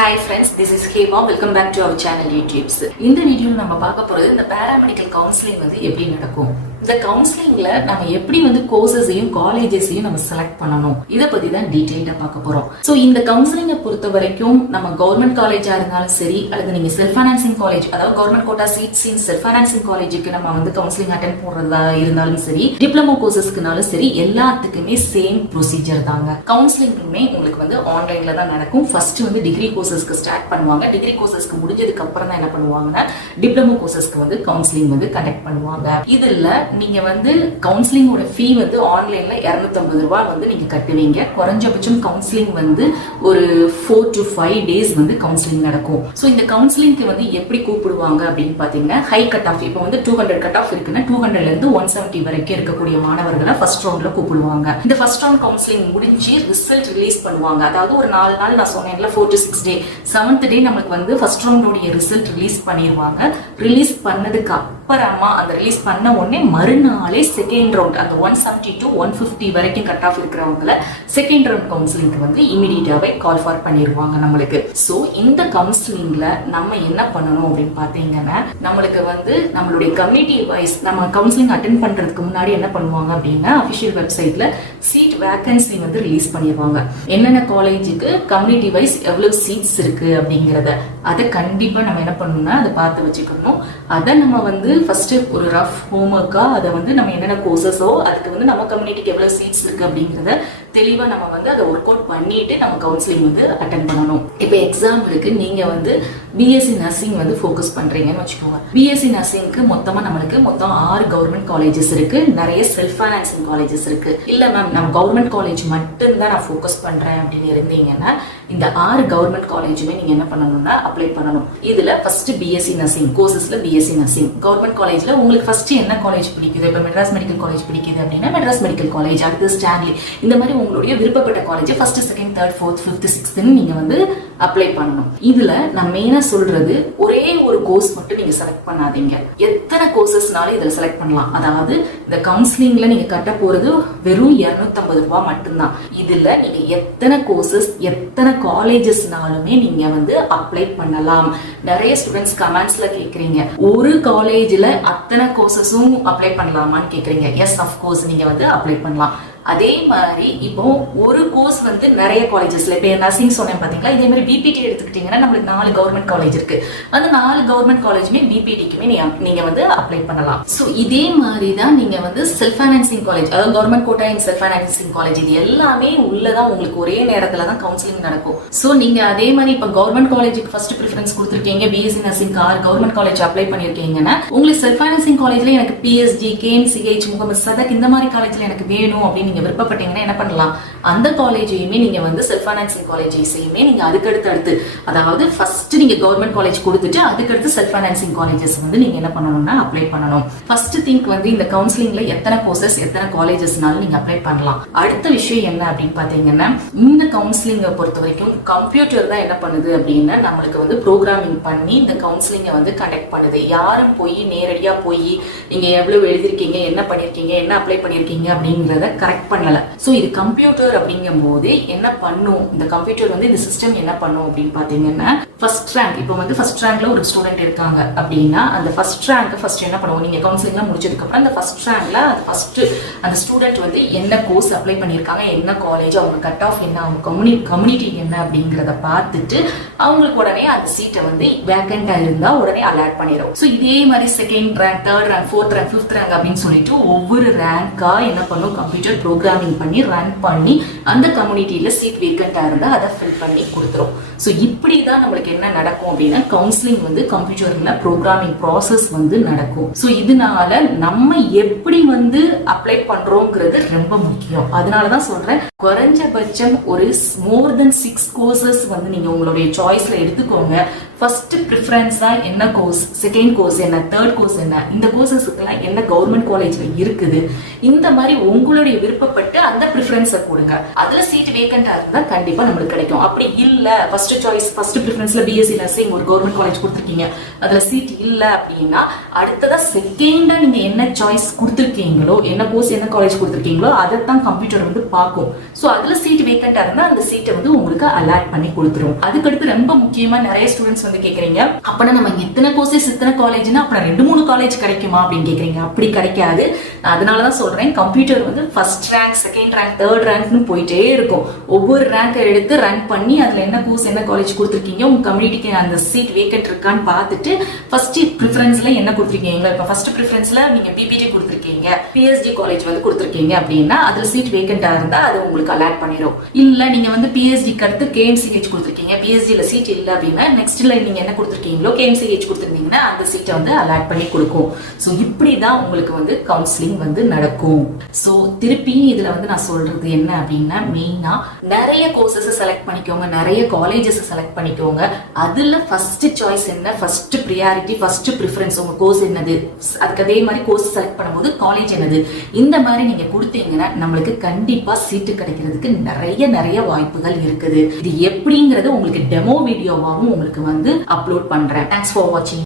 Hi friends, this is Hema. Welcome back to our channel utipz. இந்த வீடியோல நம்ம பார்க்க போறது இந்த paramedical counselling வந்து எப்படி நடக்கும். இந்த கவுன்சிலிங்ல நம்ம எப்படி வந்து கோர்சஸையும் காலேஜஸையும் நம்ம செலக்ட் பண்ணணும். இத பத்தி தான் டீடைலா பார்க்க போறோம். சோ இந்த கவுன்சிலிங்கை பொறுத்த வரைக்கும் நம்ம கவர்மெண்ட் காலேஜா இருந்தாலும் சரி அல்லது நீங்க செல்ஃப் ஃபைனான்சிங் காலேஜ் அதாவது government quota seats in self financing காலேஜுக்கு நம்ம வந்து கவுன்சிலிங் அட்டெண்ட் போடுறதா இருந்தாலும் சரி டிப்ளமோ கோர்சஸ்க்குனாலும் சரி எல்லாத்துக்குமே சேம் ப்ரொசீஜர் தாங்க. கவுன்சிலிங்குமே உங்களுக்கு வந்து ஆன்லைன்ல தான் நடக்கும். ஃபர்ஸ்ட் வந்து டிகிரி கோர்சஸ்க்கு ஸ்டார்ட் பண்ணுவாங்க. டிகிரி கோர்சஸ்க்கு முடிஞ்சதுக்கு அப்புறம் தான் என்ன பண்ணுவாங்கன்னா டிப்ளமோ கோர்சஸ்க்கு வந்து கவுன்சிலிங் வந்து கண்டக்ட் பண்ணுவாங்க. இதுல நீங்க வந்து கவுன்சிலிங்கோட ஃபீ வந்து ஆன்லைன்ல 250 ரூபாய் வந்து நீங்க கட்டுவீங்க. குறைஞ்சபட்சம் கவுன்சிலிங் வந்து ஒரு 4 to 5 days வந்து கவுன்சிலிங் நடக்கும். சோ இந்த கவுன்சிலிங்க்கு வந்து எப்படி கூப்பிடுவாங்க அப்படின்னு பாத்தீங்கன்னா ஹை கட் ஆஃப் இப்போ வந்து 200 கட் ஆஃப் இருக்குன்னா 200ல இருந்து 170 வரைக்கும் இருக்கக்கூடிய மாணவர்களை ஃபர்ஸ்ட் ரவுண்ட்ல கூப்பிடுவாங்க. இந்த ஃபர்ஸ்ட் ரவுண்ட் கவுன்சிலிங் முடிஞ்சு ரிசல்ட் ரிலீஸ் பண்ணுவாங்க. அதாவது ஒரு 4 நாள் நான் சொன்னேன்ல 4 to 6 days 7th day நமக்கு வந்து ஃபர்ஸ்ட் ரவுண்டோட ரிசல்ட் ரிலீஸ் பண்ணிடுவாங்க. ரிலீஸ் பண்ணதுக்கு அப்புறமா அந்த ரிலீஸ் பண்ண உடனே மறுநாளே செகண்ட் ரவுண்ட் அந்த 170 to 150 வரைக்கும் கட் ஆஃப் இருக்கிறவங்கள செகண்ட் ரவுண்ட் கவுன்சிலிங்க்கு வந்து இமிடியேட்டாவே கால் ஃபார் பண்ணிடுவாங்க நம்மளுக்கு. சோ இந்த கவுன்சிலிங்ல நம்ம என்ன பண்ணணும் அப்படின்னு பாத்தீங்கன்னா நம்மளுக்கு வந்து நம்மளுடைய கம்யூனிட்டி வைஸ் நம்ம கவுன்சிலிங் அட்டென்ட் பண்றதுக்கு முன்னாடி என்ன பண்ணுவாங்க அப்படின்னா அபிஷியல் வெப்சைட்ல சீட் வேகன்சி வந்து ரிலீஸ் பண்ணிடுவாங்க. என்னென்ன காலேஜுக்கு கம்யூனிட்டி வைஸ் எவ்வளவு சீட்ஸ் இருக்கு அப்படிங்கறத அதை கண்டிப்பா நம்ம என்ன பண்ணணும்னா அதை பார்த்து வச்சுக்கணும். அதை நம்ம வந்து ஃபர்ஸ்ட் ஒரு ரஃப் ஹோம்ஒர்க்கா அதை வந்து நம்ம என்னென்ன கோர்சஸோ அதுக்கு வந்து நம்ம கம்யூனிட்டிக்கு எவ்வளவு சீட்ஸ் இருக்கு அப்படிங்கறத தெளிவா நம்ம வந்து அதை ஒர்க் அவுட் பண்ணிட்டு நம்ம கவுன்சிலிங் வந்து அட்டென்ட் பண்ணணும். இப்போ எக்ஸாம்பிளுக்கு நீங்க வந்து பிஎஸ்சி நர்சிங் வந்து ஃபோக்கஸ் பண்றீங்கன்னு வச்சுக்கோங்க. பிஎஸ்சி நர்சிங்க்கு மொத்தமா நம்மளுக்கு மொத்தம் 6 கவர்மெண்ட் காலேஜஸ் இருக்கு, நிறைய செல்ஃப் ஃபைனான்சிங் காலேஜஸ் இருக்கு. இல்ல மேம் நம்ம கவர்மெண்ட் காலேஜ் மட்டும் தான் நான் ஃபோக்கஸ் பண்றேன் அப்படின்னு இருந்தீங்கன்னா இந்த 6 கவர்மெண்ட் காலேஜுமே நீங்க என்ன பண்ணணும்னா அப்ளை பண்ணணும். இதுல ஃபர்ஸ்ட் பிஎஸ்சி நர்சிங் கோர்சஸ்ல பிஎஸ்சி நர்சிங் கவர்மெண்ட் காலேஜ்ல உங்களுக்கு ஃபர்ஸ்ட் என்ன காலேஜ் பிடிக்குது, இப்போ மெட்ராஸ் மெடிக்கல் காலேஜ் பிடிக்குது அப்படின்னா மெட்ராஸ் மெடிக்கல் காலேஜ், அடுத்து ஸ்டான்லி, இந்த மாதிரி உங்களுடைய விருப்பப்பட்ட college first second third fourth fifth சிக்ஸ்த்னு நீங்க வந்து அப்ளை பண்ணணும். இதுல நான் மெயினா சொல்றது ஒரே ஒரு கோர்ஸ் மட்டும் நீங்க செலக்ட் பண்ணாதீங்க. எத்தனை கோர்சஸ்னாலும் இதுல செலக்ட் பண்ணலாம். அதாவது இந்த கவுன்சிலிங்ல நீங்க கட்ட போறது வெறும் 250 ரூபாய் மட்டும்தான். இதுல நீங்க எத்தனை கோர்சஸ் எத்தனை காலேஜஸ்னாலுமே நீங்க வந்து அப்ளை பண்ணலாம். நிறைய ஸ்டூடெண்ட்ஸ் கமெண்ட்ஸ்ல கேக்குறீங்க ஒரு காலேஜ்ல அத்தனை கோர்சஸும் அப்ளை பண்ணலாமான்னு கேக்குறீங்க. எஸ் அஃப்கோர்ஸ் நீங்க வந்து அப்ளை பண்ணலாம். அதே மாதிரி இப்போ ஒரு கோர்ஸ் வந்து நிறைய காலேஜஸ்ல இப்போ நர்சிங் சொன்னேன் பாத்தீங்களா, இதே மாதிரி பிபிடி எடுத்துக்கிட்டீங்கன்னா நம்மளுக்கு 4 கவர்மெண்ட் காலேஜ் இருக்கு. அந்த 4 கவர்மெண்ட் காலேஜுமே பிபிடிக்குமே நீங்க வந்து அப்ளை பண்ணலாம். சோ இதே மாதிரி தான் நீங்க வந்து செல்ஃப் ஃபைனான்சிங் காலேஜ் அதாவது government quota in self financing college இது எல்லாமே உள்ளதான் உங்களுக்கு ஒரே நேரத்துல தான் கவுன்சிலிங் நடக்கும். சோ நீங்க அதே மாதிரி இப்போ கவர்மெண்ட் காலேஜுக்கு ஃபர்ஸ்ட் ப்ரிஃபரன்ஸ் கொடுத்துருக்கீங்க, BSc nursing government college apply பண்ணிருக்கீங்கன்னா உங்களுக்கு செல்ஃப் ஃபைனான்சிங் காலேஜ்ல எனக்கு பிஎஸ்டி கேஎம்சிஹெச் முகமது சதக் இந்த மாதிரி காலேஜ்ல எனக்கு வேணும் அப்படின்னு விருப்பப்பட்டீங்கன்னா என்ன பண்ணலாம், அந்த காலேஜையுமே நீங்க வந்து செல்ஃப் ஃபைனான்சிங் காலேஜையுமே நீங்க அதுக்கடுத்து அதாவது ஃபர்ஸ்ட் நீங்க கவர்மெண்ட் காலேஜ் கொடுத்துட்டு அதுக்கடுத்து செல்ஃப் ஃபைனான்சிங் காலேஜஸ் வந்து நீங்க என்ன பண்ணணும்னா அப்ளை பண்ணணும். ஃபர்ஸ்ட் திங்க் வந்து இந்த கவுன்சிலிங்ல எத்தனை கோர்சஸ் எத்தனை காலேஜஸ்னாலும் நீங்க அப்ளை பண்ணலாம். அடுத்த விஷயம் என்ன அப்படின்னு பாத்தீங்கன்னா இந்த கவுன்சிலிங்கை பொறுத்த வரைக்கும் கம்ப்யூட்டர் தான் என்ன பண்ணுது அப்படின்னா நம்மளுக்கு வந்து ப்ரோக்ராமிங் பண்ணி இந்த கவுன்சிலிங்கை வந்து கண்டக்ட் பண்ணுது. யாரும் போய் நேரடியா போய் நீங்க எவ்வளவு எழுதிருக்கீங்க என்ன பண்ணிருக்கீங்க என்ன அப்ளை பண்ணிருக்கீங்க அப்படிங்கறத கரெக்ட் பண்ணல. சோ இது கம்ப்யூட்டர் அப்படிங்கும் போது என்ன பண்ணும், இந்த கம்ப்யூட்டர் வந்து இந்த சிஸ்டம் என்ன பண்ணும் அப்படின்னு பாத்தீங்கன்னா ஃபர்ஸ்ட் ரேங்க் இப்போ வந்து ஃபர்ஸ்ட் ரேங்க்ல ஒரு ஸ்டூடெண்ட் இருக்காங்க அப்படின்னா அந்த ஃபர்ஸ்ட் ரேங்க் ஃபர்ஸ்ட் என்ன பண்ணுவோம், நீங்க கவுன்சிலிங்லாம் முடிச்சதுக்கு அப்புறம் அந்த ஃபர்ஸ்ட் ரேங்க்ல அது ஃபர்ஸ்ட் அந்த ஸ்டூடெண்ட் வந்து என்ன கோர்ஸ் அப்ளை பண்ணிருக்காங்க, என்ன காலேஜ், அவங்க கட் ஆஃப் என்ன, அவங்க கம்யூனிட்டி என்ன அப்படிங்கறத பார்த்துட்டு அவங்களுக்கு உடனே அந்த சீட்டை வந்து வேக்கண்டா இருந்தா உடனே அலாட் பண்ணிடும். சோ இதே மாதிரி second rank third rank fourth rank fifth rank அப்படின்னு சொல்லிட்டு ஒவ்வொரு ரேங்கா என்ன பண்ணும் கம்ப்யூட்டர் ப்ரோக்ராமிங் பண்ணி ரன் பண்ணி அந்த கம்யூனிட்டியில சீட் வேக்கண்டா இருந்தா அதை ஃபில் பண்ணி கொடுத்துரும். சோ இப்படிதான் நம்மளுக்கு என்ன நடக்கும் அப்படின்னா கவுன்சிலிங் வந்து கம்ப்யூட்டர்ல ப்ரோக்ராமிங் ப்ராசஸ் வந்து நடக்கும். சோ இதனால நம்ம எப்படி வந்து அப்ளை பண்றோம்ங்கிறது ரொம்ப முக்கியம். அதனாலதான் சொல்றேன் குறைஞ்சபட்சம் ஒரு மோர் தென் 6 கோர்சஸ் வந்து நீங்க உங்களுடைய சாய்ஸ்ல எடுத்துக்கோங்க. ஃபர்ஸ்ட் ப்ரிஃபரன்ஸ் தான் என்ன கோர்ஸ், செகண்ட் கோர்ஸ் என்ன, தேர்ட் கோர்ஸ் என்ன, இந்த கோர்சஸ்க்குலாம் என்ன கவர்மெண்ட் காலேஜ்ல இருக்குது, இந்த மாதிரி உங்களுடைய விருப்பப்பட்டு அந்த ப்ரிஃபரன்ஸை கொடுங்க. அதுல சீட் வேகண்டா இருந்தா கண்டிப்பா நம்மளுக்கு கிடைக்கும். அப்படி இல்ல ஃபர்ஸ்ட் சாய்ஸ் ஃபர்ஸ்ட் ப்ரிஃபரன்ஸ்ல பிஎஸ்சி நர்சிங் ஒரு கவர்மெண்ட் காலேஜ் கொடுத்துருக்கீங்க, அதுல சீட் இல்ல அப்படின்னா அடுத்ததா செகண்டா நீங்க என்ன சாய்ஸ் கொடுத்துருக்கீங்களோ, என்ன கோர்ஸ் என்ன காலேஜ் கொடுத்துருக்கீங்களோ அதைத்தான் கம்ப்யூட்டர் வந்து பார்க்கும். ஸோ அதுல சீட் வேகண்டா இருந்தா அந்த சீட்டை வந்து உங்களுக்கு அலாட் பண்ணி கொடுத்துரும். அதுக்கடுத்து ரொம்ப முக்கியமா நிறைய ஸ்டூடெண்ட்ஸ் வந்து கேக்குறீங்க, அப்பனா நம்ம இத்தனை கோர்சஸ் இத்தனை காலேஜ்னா அப்புறம் 2-3 காலேஜ் கிடைக்குமா அப்படின்னு கேக்குறீங்க. அப்படி கிடைக்காது. நான் அதனாலதான் சொல்றேன், கம்ப்யூட்டர் வந்து first rank, second rank, third ரேங்க்னு போயிட்டே இருக்கும். ஒவ்வொரு ரேங்கை எடுத்து ரேங்க் பண்ணி அதுல என்ன கோர்ஸ் என்ன காலேஜ் கொடுத்துருக்கீங்க, உங்க கம்யூனிட்டிக்கு அந்த சீட் வேக்கன்ட் இருக்கான்னு பார்த்துட்டு ஃபர்ஸ்ட் ப்ரிஃபரன்ஸ்ல என்ன கொடுத்துருக்கீங்க. இப்போ ஃபர்ஸ்ட் ப்ரிஃபரன்ஸ்ல நீங்க பிபிடி கொடுத்துருக்கீங்க, பிஎஸ்டி காலேஜ் வந்து கொடுத்துருக்கீங்க அப்படின்னா அதுல சீட் வேக்கண்டா இருந்தா அது உங்களுக்கு அலாட் பண்ணிடும். இல்ல நீங்க வந்து பிஎஸ்டிக்கு அடுத்து கேஎம்சிஹெச் கொடுத்துருக்கீங்க, பிஎஸ்டில சீட் இல்ல அப்படின்னா நெக்ஸ்ட்ல நீங்க என்ன கொடுத்துருக்கீங்களோ கேஎம்சிஹெச் கொடுத்துருந்தீங்கன்னா அந்த சீட்டை வந்து அலாட் பண்ணி கொடுக்கும். ஸோ இப்படிதான் உங்களுக்கு வந்து கவுன்சிலிங் வந்து நடக்கும். ஸோ திருப்பி இதுல வந்து நான் சொல்றது என்ன அப்படின்னா, மெயினா நிறைய கோர்சஸ் செலக்ட் பண்ணிக்கோங்க, நிறைய காலேஜஸ் செலக்ட் பண்ணிக்கோங்க. அதுல ஃபர்ஸ்ட் சாய்ஸ் என்ன, ஃபர்ஸ்ட் ப்ரியாரிட்டி, ஃபர்ஸ்ட் ப்ரிஃபரன்ஸ் உங்க கோர்ஸ் என்னது, அதுக்கு அதே மாதிரி கோர்ஸ் செலக்ட் பண்ணும்போது காலேஜ் என்னது, இந்த மாதிரி நீங்க கொடுத்தீங்கன்னா நம்மளுக்கு கண்டிப்பா சீட்டு கிடைக்கிறதுக்கு நிறைய வாய்ப்புகள் இருக்குது. இது எப்படிங்கிறது உங்களுக்கு டெமோ வீடியோவாகவும் உங்களுக்கு வந்து அப்லோட் பண்றேன். தேங்க்ஸ் ஃபார் வாட்சிங்.